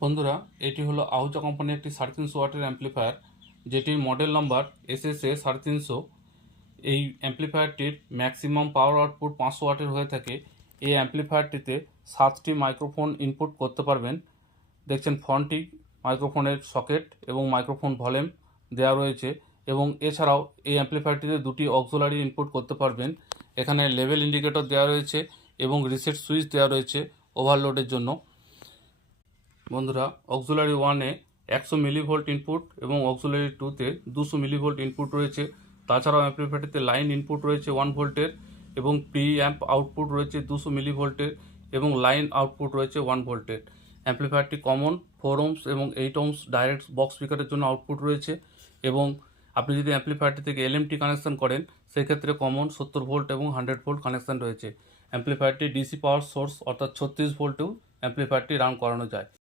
বন্ধুরা, এটি হলো আহুজা কোম্পানির একটি 350 ওয়াটের অ্যাম্প্লিফায়ার, যেটির মডেল নাম্বার SSA 350। এই অ্যাম্প্লিফায়ারটির ম্যাক্সিমাম পাওয়ার আউটপুট 500 ওয়াটের হয়ে থাকে। এই অ্যাম্প্লিফায়ারটিতে 7টি মাইক্রোফোন ইনপুট করতে পারবেন। দেখছেন ফ্রন্টটি মাইক্রোফোনের সকেট এবং মাইক্রোফোন ভলিউম দেওয়া রয়েছে, এবং এছাড়াও এই অ্যাম্প্লিফায়ারটিতে দুটি অক্সিলারি ইনপুট করতে পারবেন। এখানে লেভেল ইন্ডিকেটর দেওয়া রয়েছে এবং রিসেট সুইচ দেওয়া রয়েছে ওভারলোডের জন্য। বন্ধুরা, অক্সিলারি 1-এ 100 মিলিভোল্ট ইনপুট এবং অক্সিলারি 2-তে 200 মিলিভোল্ট ইনপুট রয়েছে। তাছাড়াও অ্যাম্প্লিফায়ারটিতে লাইন ইনপুট রয়েছে 1 ভোল্টের এবং প্রি অ্যাম্প আউটপুট রয়েছে 200 মিলিভোল্টের এবং লাইন আউটপুট রয়েছে 1 ভোল্টের। অ্যাম্প্লিফায়ারটি কমন 4 ohms এবং 8 ohms ডাইরেক্ট বক্স স্পিকারের জন্য আউটপুট রয়েছে, এবং আপনি যদি অ্যাম্প্লিফায়ারটি থেকে LMT কানেকশন করেন সেক্ষেত্রে কমন 70 ভোল্ট এবং 100 ভোল্ট কানেকশন রয়েছে। অ্যাম্প্লিফায়ারটি ডিসি পাওয়ার সোর্স অর্থাৎ 36 ভোল্টেও অ্যাম্প্লিফায়ারটি রান করানো যায়।